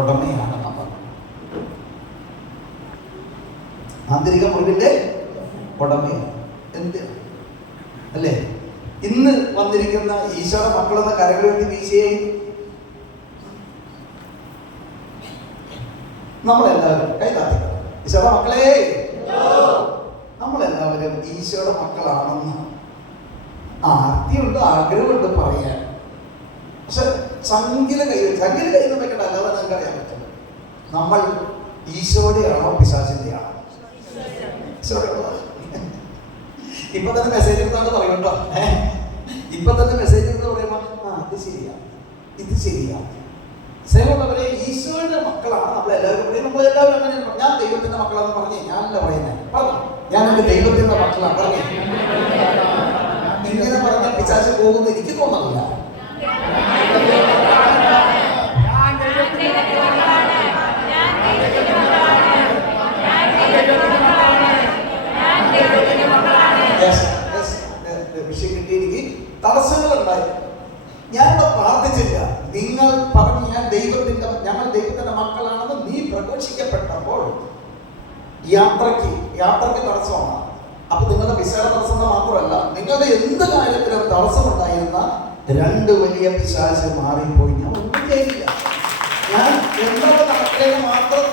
ഉടമയാണ് നമ്മൾ. ആന്തരിക മുറിവിന്റെ ഉടമയാണ്. എന്ത് അല്ലേ? ഇന്ന് വന്നിരിക്കുന്ന ഈശോയുടെ മക്കളെന്ന കരകൾ വേണ്ടി വീശിയേ നമ്മളെല്ലാവരും കൈ താത്തി. ഈശോയുടെ മക്കളെ, നമ്മളെല്ലാവരും ഈശോയുടെ മക്കളാണെന്ന് ആദ്യമുണ്ട്, ആഗ്രഹമുണ്ട് പറയാൻ. പക്ഷെ ചങ്കില കൈ വെക്കണ്ട, അല്ലാതെ നിങ്ങൾക്ക് അറിയാൻ പറ്റും നമ്മൾ ഈശോയുടെയാണോ പിശാചിന്റെയാണോ? ഇപ്പൊ തന്നെ മെസ്സേജ് എടുത്താണ്ട് പറയും കേട്ടോ. ഇപ്പൊ തന്നെ മെസ്സേജ് എടുത്ത് പറയുമ്പോ ഇത് ശരിയാ, ഇത് ശരിയാ. സ്നേഹമുള്ളവരെ, ഈശോയുടെ മക്കളാണ് നമ്മളെല്ലാവരും. നമ്മളെല്ലാവരും അങ്ങനെ ഞാൻ ദൈവത്തിന്റെ മക്കളാന്ന് പറഞ്ഞേ, ഞാനല്ല പറയുന്നത്. പറഞ്ഞു ഞാൻ എന്റെ ദൈവത്തിന്റെ മക്കളാണ് പറഞ്ഞേ. ഇങ്ങനെ പറഞ്ഞ പിശാച് പോകുന്നു എനിക്ക് തോന്നുന്നില്ല. വിഷയം കിട്ടിയെനിക്ക് തടസ്സങ്ങളുണ്ടായി. ഞാനിവിടെ പ്രാർത്ഥിച്ചില്ല. നിങ്ങൾ പറഞ്ഞു ഞങ്ങൾ ദൈവത്തിന്റെ മക്കളാണെന്ന് നീ പ്രഘോഷിക്കപ്പെട്ടപ്പോൾ യാത്രക്ക് തടസ്സമാണ്. അപ്പൊ നിങ്ങളുടെ വിശാല തടസ്സം മാത്രമല്ല, നിങ്ങളുടെ എന്ത് കാര്യത്തിലും തടസ്സമുണ്ടായിരുന്ന രണ്ട് വലിയ പിശാച് മാറിപ്പോയി. ഞാൻ ഒന്നും ചെയ്യില്ല. ഞാൻ എന്താണ് നടക്കുന്നത് മാത്രം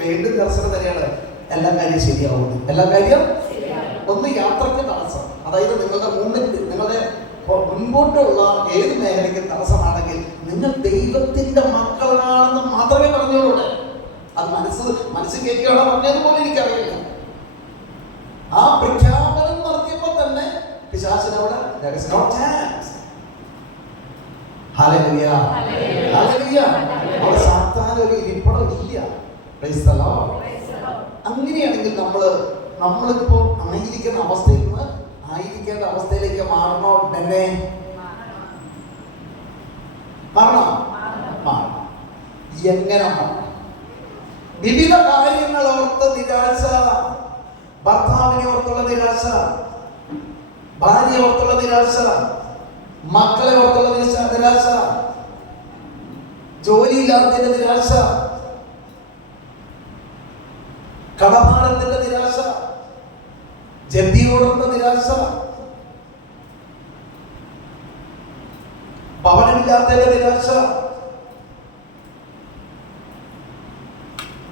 വീണ്ടും ദർശനം തന്നെയാണ്. എല്ലാ കാര്യം ശരിയാവുന്നു. എല്ലാ കാര്യം ഒന്ന് യാത്രക്ക് തടസ്സം, അതായത് നിങ്ങളുടെ മുൻപോട്ടുള്ള ഏത് മേഖലയ്ക്ക് തടസ്സമാണെങ്കിൽ നിങ്ങൾ ദൈവത്തിന്റെ മക്കളാണെന്ന് മാത്രമേ പറഞ്ഞോളൂ. അത് മനസ്സിൽ കേൾക്കുകയാണോ പറഞ്ഞതുപോലെ എനിക്കറിയില്ല. ആ പ്രഖ്യാപനം നടത്തിയപ്പോൾ തന്നെ പിശാചിനവിടെ അവിടെ സാത്താൻ ഒരു ഇരിപ്പടം ഇല്ല. അങ്ങനെയാണെങ്കിൽ നമ്മളിപ്പോ ആയിരിക്കുന്ന അവസ്ഥയിൽ നിന്ന് ആയിരിക്കേണ്ട അവസ്ഥയിലേക്ക് മാറണോ? തന്നെ മാറണം. എങ്ങനെ മാറണം? വിവിധ കാര്യങ്ങൾ ഓർത്ത് നിരാശ, ഭർത്താവിനെ ഓർത്തുള്ള നിരാശ, ഭാര്യയെ ഓർത്തുള്ള നിരാശ, മക്കളെ ഓർത്തുള്ള നിരാശ, ജോലിയില്ലാത്തതിന്റെ നിരാശ, കടഭാരത്തിന്റെ നിരാശ, ജപ്തിയോടുള്ള നിരാശ, ഭവനമില്ലാത്തതിന്റെ നിരാശ,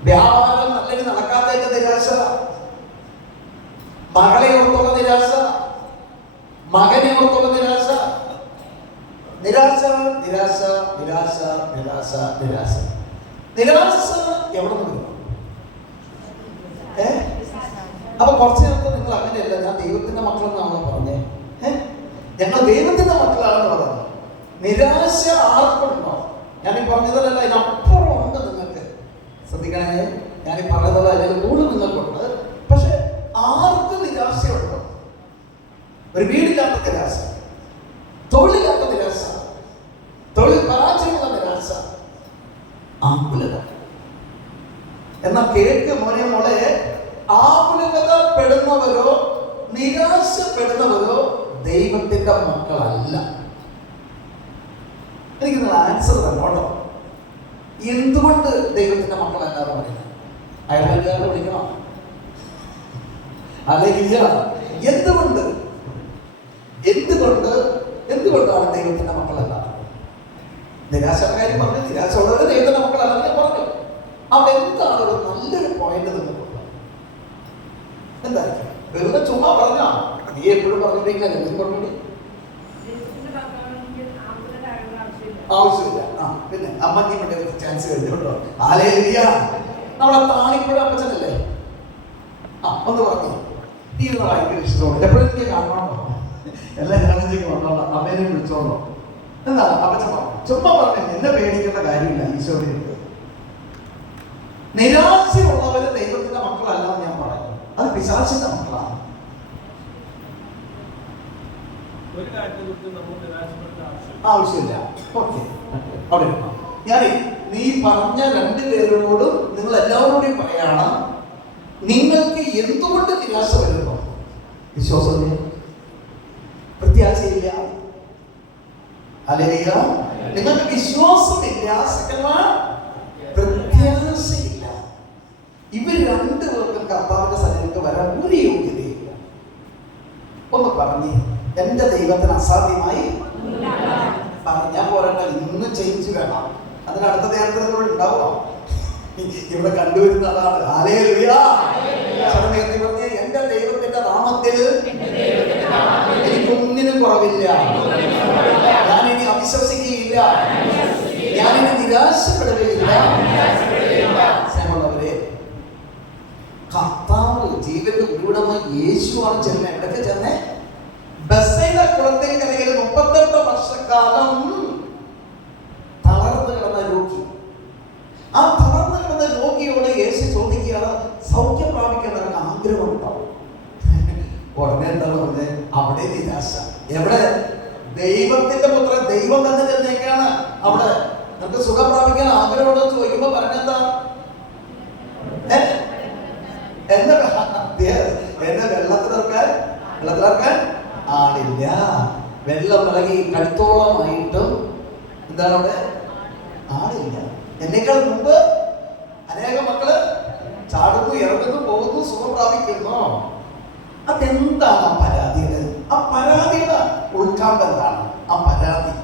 വ്യാപാരം അല്ലെങ്കിൽ നടക്കാത്തതിന്റെ നിരാശ, മകളെ ഓർത്തുള്ള നിരാശ, മകനെ ഓർത്തുള്ള നിരാശ, നിരാശ നിരാശ നിരാശ നിരാശ നിരാശ നിരാശ എവിടെ നിന്ന്? അപ്പൊ കുറച്ചു നേരത്തെ നിങ്ങൾ അങ്ങനെയല്ല, ഞാൻ ദൈവത്തിന്റെ മക്കളെന്നാണോ പറഞ്ഞേ? ഞങ്ങൾ ദൈവത്തിന്റെ മക്കളാണെന്ന് പറഞ്ഞു. നിരാശ ആർക്കുണ്ടോ? ഞാനീ പറഞ്ഞതല്ല, അതിനപ്പുറം ഉണ്ട് നിങ്ങൾക്ക്. ശ്രദ്ധിക്കണേ, ഞാനീ പറഞ്ഞതല്ല, അതിന് കൂടുതൽ നിങ്ങൾക്കുണ്ട്. പക്ഷെ ആർക്ക് നിരാശയുണ്ടോ? ഒരു വീടില്ലാത്ത നിരാശ, തൊഴിലില്ലാത്ത നിരാശ, തൊഴിൽ പരാജയമുള്ള നിരാശ, ആകുലത. എന്നാ കേൾക്ക് മോളെ, ആകുലതപ്പെടുന്നവരോ നിരാശപ്പെടുന്നവരോ ദൈവത്തിന്റെ മക്കളല്ല. എനിക്ക് നിങ്ങൾ ആൻസർ തന്നോട്ടോ. എന്തുകൊണ്ട് ദൈവത്തിന്റെ മക്കളല്ലാതെ പറയുന്നത്? അയൽക്കാരെ വിളിക്കണോ? അല്ലെങ്കിൽ എന്തുകൊണ്ടാണ് ദൈവത്തിന്റെ മക്കളല്ല? നിരാശക്കാരി പറഞ്ഞു, നിരാശ ഉള്ളവര് ദൈവത്തിന്റെ മക്കളല്ല ഞാൻ പറഞ്ഞു. അവിടെ എന്താണ് ഒരു നല്ലൊരു പോയിന്റ് നിങ്ങൾക്കുള്ളത്? എന്തായിരിക്കും? വെറുതെ ചുമ്മാ പറഞ്ഞാ നീ എപ്പോഴും പറഞ്ഞിട്ടില്ല. ആവശ്യമില്ല. പിന്നെ അമ്മക്ക് വേണ്ടി ചാൻസ് കഴിഞ്ഞോട്ടോ. നമ്മളെ താണിപ്പുഴ അപ്പച്ചനല്ലേ? ഒന്ന് പറഞ്ഞു. നീ ഇരുന്ന് ഭയങ്കര ഇഷ്ടമാണ്, എപ്പോഴും എനിക്ക് കാണണോ? എല്ലാ ഞായറാഴ്ചയ്ക്ക് വന്നോളാം, അമ്മേനെ വിളിച്ചോളോ. എന്താ അപ്പച്ചൻ പറഞ്ഞു? ചുമ്മാ പറഞ്ഞു, എന്നെ പേടിക്കേണ്ട കാര്യമില്ല. ഈശോയുടെ നിരാശയുള്ളവര് ദൈവത്തിന്റെ മക്കളല്ല ഞാൻ പറയുന്നു. അത് പിശാചിന്റെ മക്കളാണ്. ആവശ്യമില്ല. ഓക്കെ, അവിടെ ഞാൻ നീ പറഞ്ഞ രണ്ടുപേരോടും നിങ്ങൾ എല്ലാവരോടും പറയാണ്, നിങ്ങൾക്ക് എന്തുകൊണ്ട് നിരാശ വരുന്നു? വിശ്വാസമില്ല, പ്രത്യാശയില്ല. അല്ലെങ്കിൽ നിങ്ങൾക്ക് വിശ്വാസമില്ല. ഇവർ രണ്ടുപേർക്കും കർത്താവിന്റെ സന്നിധിക്ക് വരാൻ ഒരു യോഗ്യതയില്ല. ഒന്ന് പറഞ്ഞ്, എന്റെ ദൈവത്തിന് അസാധ്യമായി പറഞ്ഞാൽ പോരണ്ട, ഇന്ന് ചേഞ്ച് വേണം. അതിനടുത്ത നേരത്തെ നിങ്ങളോട് ഉണ്ടാവുക. ഇവിടെ കണ്ടുവരുന്ന അതാണ്. ഹല്ലേലൂയ. പറഞ്ഞ എന്റെ ദൈവത്തിന്റെ നാമത്തിൽ എനിക്കൊന്നിനും കുറവില്ല. ഞാനിനി അവിശ്വസിക്കുകയില്ല, ഞാനിനി നിരാശപ്പെടുകയില്ല. സ്നേഹമുള്ളവരെ, കർത്താവ് ജീവന്റെ ഉറവിടമായി യേശുവാണ് ചെന്നത്. എവിടേക്ക് ചെന്നേ? ബെസൈദ കുളത്തിൻകരയിൽ 38 വർഷക്കാലം തളർന്നു കിടന്ന രോഗി. ആ തളർന്നു കിടന്ന രോഗിയോട് യേശു ചോദിക്കുകയാണ്, സൗഖ്യം പ്രാപിക്കാൻ നിനക്ക് ആഗ്രഹമുണ്ടാവും? ഉടനെ എന്താ പറഞ്ഞത്? അവിടെ നിരാശ. എവിടെ? ദൈവത്തിന്റെ പുത്രൻ, ദൈവം തന്നെ ചെന്നേക്കാണ്. അവിടെ നിനക്ക് സുഖം പ്രാപിക്കാൻ ആഗ്രഹമുണ്ടോ ചോദിക്കുമ്പോ പറഞ്ഞെന്താ? എന്നെ വെള്ളത്തിലിറക്കാൻ ആളില്ല. വെള്ളം ഇളകി കഴുത്തോളമായിട്ടും എന്താണ് അവിടെ? ആളില്ല. എന്നേക്കാൾ മുമ്പ് അനേകം മക്കള് ചാടുന്നു, ഇറങ്ങുന്നു, പോകുന്നു, സുഖം പ്രാപിക്കുന്നു. അതെന്താണ് ആ പരാതിയുടെ? ആ പരാതിയുടെ ഉൾക്കാമ്പ് എന്താണ്? ആ പരാതി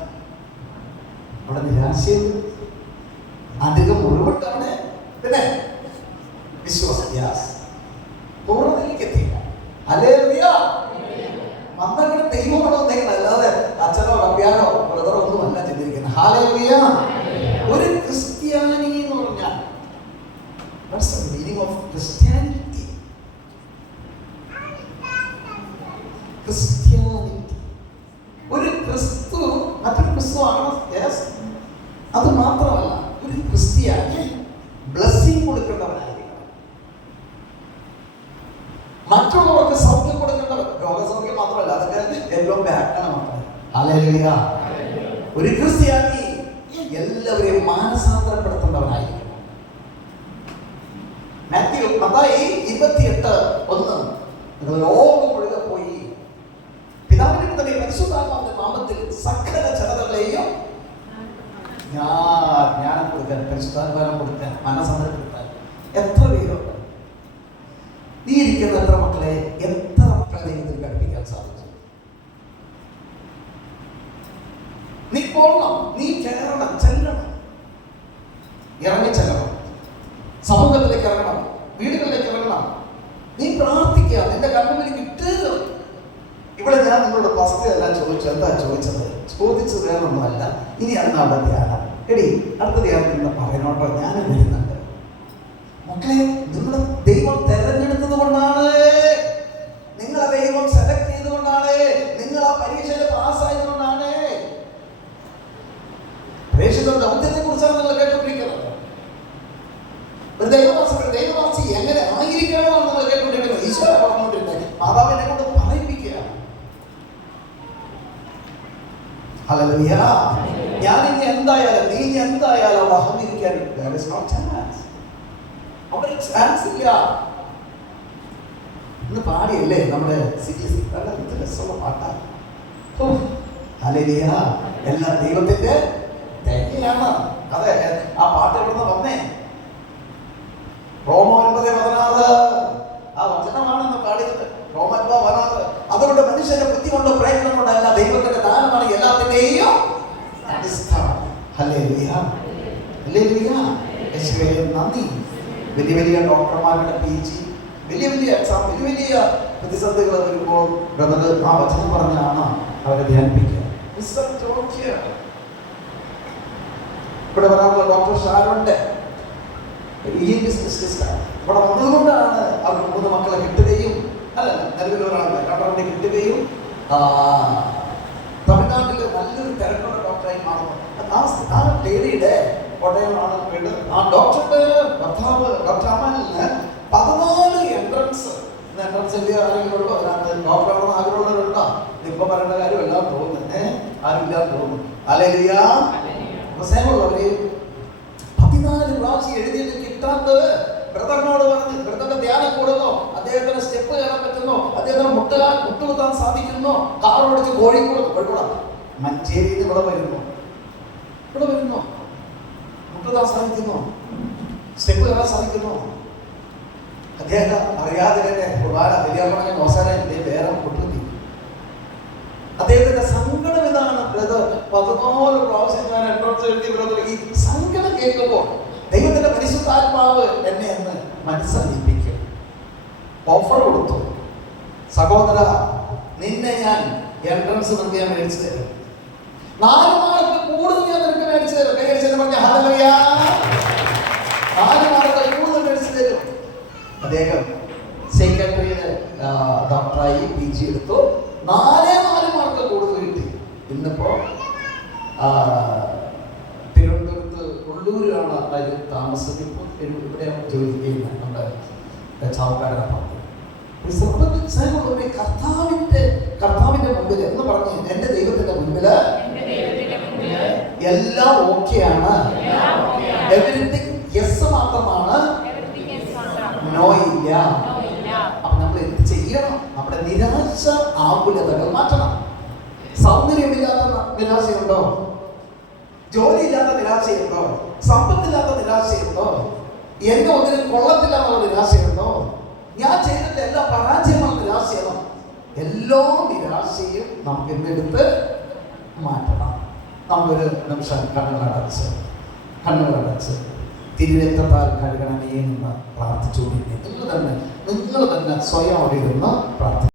അവിടെ നിരാശയുണ്ട്, അധികം മുറിവുണ്ട് അവിടെ. പിന്നെ വിശ്വാസം പൂർണ്ണതയിലേക്ക് എത്തിയില്ല. ഹല്ലേലൂയ. വന്നങ്ങനെ ദൈവമാണോ എന്തെങ്കിലും, അല്ലാതെ അച്ഛനോ കപ്പ്യാനോ ബ്രദറോ ഒന്നും അല്ല ചിന്തിക്കുന്നത്. ഹല്ലേലൂയ. ഒരു ക്രിസ്ത്യാനി എന്ന് പറഞ്ഞാൽ what's the meaning of Christianity? Christianity ഒരു ക്രിസ്തു മറ്റൊരു ക്രിസ്തു ആണ്. യെസ്, അത് മാത്രമല്ല, ഒരു ക്രിസ്ത്യാനി ബ്ലെസ്സിംഗ് കൊടുക്കേണ്ടവനായിരിക്കണം. മറ്റുള്ളവർക്ക് സൗഖ്യം കൊടുക്കേണ്ടവർ. രോഗസൗഖ്യം മാത്രമല്ല, അതൊക്കെ എല്ലാം ബാക്കാണ് മക്കളെ. ഹല്ലേലൂയ. ഒരു ക്രിസ്ത്യാനി എല്ലാവരെയും മാനസാന്തരപ്പെടുത്തേണ്ടവനായിരിക്കണം. മത്തായി 28:1 നിങ്ങൾ ലോകം മുഴുവൻ പോയി പിതാവിന്റെ പുത്രന്റെ പരിശുദ്ധാത്മാവിന്റെ നാമത്തിൽ സകല ജനതകളെയും ജ്ഞാനം കൊടുക്കാൻ, പരിശുദ്ധാത്മാനം കൊടുക്കാൻ, മാനസാന്തരപ്പെടുത്താൻ. എത്ര പേരുണ്ട്? നീ ഇരിക്കുന്ന എത്ര മക്കളെ, എത്ര മക്കളെ ദൈവത്തിൽ പഠിപ്പിക്കാൻ സാധിച്ചു? നീ പോകണം, നീ കയറണം, ചെല്ലണം, ഇറങ്ങി ചെല്ലണം, സമൂഹത്തിലേക്ക് ഇറങ്ങണം, വീടുകളിലേക്ക് ഇറങ്ങണം. നീ പ്രാർത്ഥിക്കുക, നിന്റെ കണ്ണുകളിൽ കിട്ടുക. ഇവിടെ ഞാൻ നിങ്ങളുടെ വസ്തുതയെല്ലാം ചോദിച്ചു. എന്താ ചോദിച്ചത്? ചോദിച്ചത് വേറൊന്നുമല്ല. ഇനിയാണ് നമ്മുടെ ധ്യാനം. എടി, അടുത്ത ധ്യാനത്തിൽ പറയുന്നോട്ടോ, ഞാൻ വരുന്നുണ്ട്. മക്കളെ, നിങ്ങളെ ദൈവം തെരഞ്ഞെടുത്തത് കൊണ്ടാണ്, നിങ്ങളെ ദൈവം സെലക്ട് ചെയ്തുകൊണ്ടാണ്, നിങ്ങൾ ആ പരീക്ഷയിൽ പാസ്സായത് കൊണ്ടാണ്. പ്രേക്ഷിത ദൗത്യത്തെ കുറിച്ചാണ് നിങ്ങൾ കേട്ടുകൊണ്ടിരിക്കുന്നത്. ഒരു ദൈവവാസി എങ്ങനെ ആയിരിക്കണമെന്നാണ് നിങ്ങൾ കേട്ടുകൊണ്ടിരിക്കുന്നത്. ഈശ്വര പറഞ്ഞുകൊണ്ടിരുന്നത് മാതാവിനെ കൊണ്ട് പറയിപ്പിക്കുകയാണ്. ഹല്ലേലൂയ. ഞാൻ ഇനി എന്തായാലും, നീ എന്തായാലും അവിടെ അഹങ്കരിക്കാൻ അവിടെ ചാൻസ് ഇല്ല. ഇന്ന് പാടിയല്ലേ നമ്മുടെ സീരീസ്, രസമുള്ള പാട്ടാണ്. ഹല്ലേലൂയ. എല്ലാ ദൈവത്തിന്റെ തേങ്ങയാണ്. അതെ, ആ പാട്ട് എവിടുന്ന് വന്നേ? റോമ 9:16 ആ വചനമാണെന്ന് പാടിയത്. റോമ 9:16. അതുകൊണ്ട് മനുഷ്യന്റെ ബുദ്ധി കൊണ്ടോ പ്രയത്നം കൊണ്ടല്ല, ദൈവത്തിന്റെ ദാനമാണ് എല്ലാത്തിന്റെയും അടിസ്ഥാനം. ഹല്ലേലൂയ. ഹല്ലേലൂയ. യേശുവേ നന്ദി. വലിയ വലിയ ഡോക്ടർമാരുടെ PG, വലിയ വലിയ എക്സാം, വലിയ വലിയ പ്രതിസന്ധികൾ വരുമ്പോൾ ബ്രദർ ആ വചനം പറഞ്ഞാണ് അവരെ ധ്യാനിപ്പിക്കുക. ഇവിടെ വരാനുള്ള ഡോക്ടർ ഷാരോന്റെ ഇവിടെ വന്നതുകൊണ്ടാണ് അവർ 3 മക്കളെ കിട്ടുകയും, അല്ല നിലവിലൊരാളെ കണ്ടറിനെ കിട്ടുകയും തമിഴ്നാട്ടിൽ നല്ലൊരു തിരക്കുള്ള ഡോക്ടറായി മാറുന്നു. ആ ലേഡിയുടെ കോട്ടയമാണ് വീട്. ആ ഡോക്ടറുടെ ഭർത്താവ് ഡോക്ടർ അമലിന് 14 എൻട്രൻസ് എഴുതിയ ആരെങ്കിലും ഉണ്ടോ? അതിനകത്ത് ഡോക്ടറാണെന്ന് ആഗ്രഹമുള്ളവരുണ്ടോ? ഇപ്പൊ പറയേണ്ട കാര്യം എല്ലാം തോന്നുന്നു, ആരും ഇല്ലാന്ന് തോന്നുന്നു. ഹല്ലേലൂയ. സ്നേഹമുള്ളവരെ, 14 പ്രാവശ്യം എഴുതിയിട്ട് കിട്ടാത്തത് ബ്രദറിനോട് പറഞ്ഞ്, ബ്രദറിന്റെ ധ്യാനം കൂടുന്നു, അദ്ദേഹത്തിന് സ്റ്റെപ്പ് കയറാൻ പറ്റുന്നു, അദ്ദേഹത്തിന് മുട്ടുകുത്താൻ സാധിക്കുന്നു, കാർ ഓടിച്ച് കോഴിക്കോട് മഞ്ചേരിയിൽ ഇവിടെ വരുന്നു, മുട്ടുകുത്താൻ സാധിക്കുന്നു, സ്റ്റെപ്പ് കയറാൻ സാധിക്കുന്നു. അദ്ദേഹം അറിയാതെ തന്നെ കുർബാന ബലിയർപ്പണ അവസാനം വേറെ പൊട്ടുത്തി. അദ്ദേഹത്തിന്റെ സങ്കടം ഇതാണ്. ബ്രദർ 14 പ്രാവശ്യം ഞാൻ എൻട്രൻസ് എഴുതി. ബ്രദർ, ഈ സങ്കടം കേൾക്കുമ്പോൾ ദൈവത്തിന്റെ പരിശുദ്ധാത്മാവ് എന്നെ എന്ന് മനസ്സറിയിപ്പിക്കും. ഓഫർ കൊടുത്തു, സഹോദര, നിന്നെ ഞാൻ എൻട്രൻസ് നിനക്ക് ഞാൻ മേടിച്ചു തരും, 4 മാർക്ക് കൂടുതൽ ഞാൻ നിനക്ക് മേടിച്ചു തരും. കൈയടിച്ചെന്ന് പറഞ്ഞ ഹല്ലേലൂയ, 4 മാർക്ക് കൂടുതൽ മേടിച്ചു തരും. അദ്ദേഹം സെക്രട്ടറിയുടെ ഡോക്ടറായി PG എടുത്തു. 4 മാർക്ക് കൂടുതൽ കിട്ടി. ഇന്നിപ്പോ തിരുവനന്തപുരത്ത് ഉള്ളൂരിലാണ് അത് താമസം. ഇപ്പോൾ ഇവിടെയാണ് ജോലി ചെയ്യുന്നത്, നമ്മുടെ ചാവക്കാരനപ്പം. കർത്താവിന്റെ മുമ്പിൽ എന്ന് പറഞ്ഞ് എന്റെ ദൈവത്തിന്റെ മുമ്പില് എല്ലാം ഓക്കെയാണ്. എവരിത്തിങ് യെസ് മാത്രമാണ്, നോ ഇല്ല. അപ്പൊ നമ്മൾ എന്ത് ചെയ്യണം? നമ്മുടെ നിരാശ ആകുലതകൾ മാറ്റണം. സൗന്ദര്യമില്ലാത്ത നിരാശയുണ്ടോ? ജോലിയില്ലാത്ത നിരാശയുണ്ടോ? സമ്പത്തില്ലാത്ത നിരാശയുണ്ടോ? എന്റെ ഒന്നിനും കൊള്ളത്തില്ല എന്നുള്ള നിരാശയുണ്ടോ? ഞാൻ ചെയ്തിട്ട് എല്ലാം പരാജയമാണ് നിരാശയാണ്. എല്ലാ നിരാശയും നമുക്ക് ഇന്നെടുത്ത് മാറ്റണം. നമ്മളൊരു നിമിഷം കണ്ണുകളടച്ച് തിരുരക്തത്താൽ കഴുകണമേ എന്ന് പ്രാർത്ഥിച്ചുകൊണ്ടിരിക്കുക. നിങ്ങൾ തന്നെ സ്വയം അവിടെ ഇരുന്ന് പ്രാർത്ഥിക്കുക.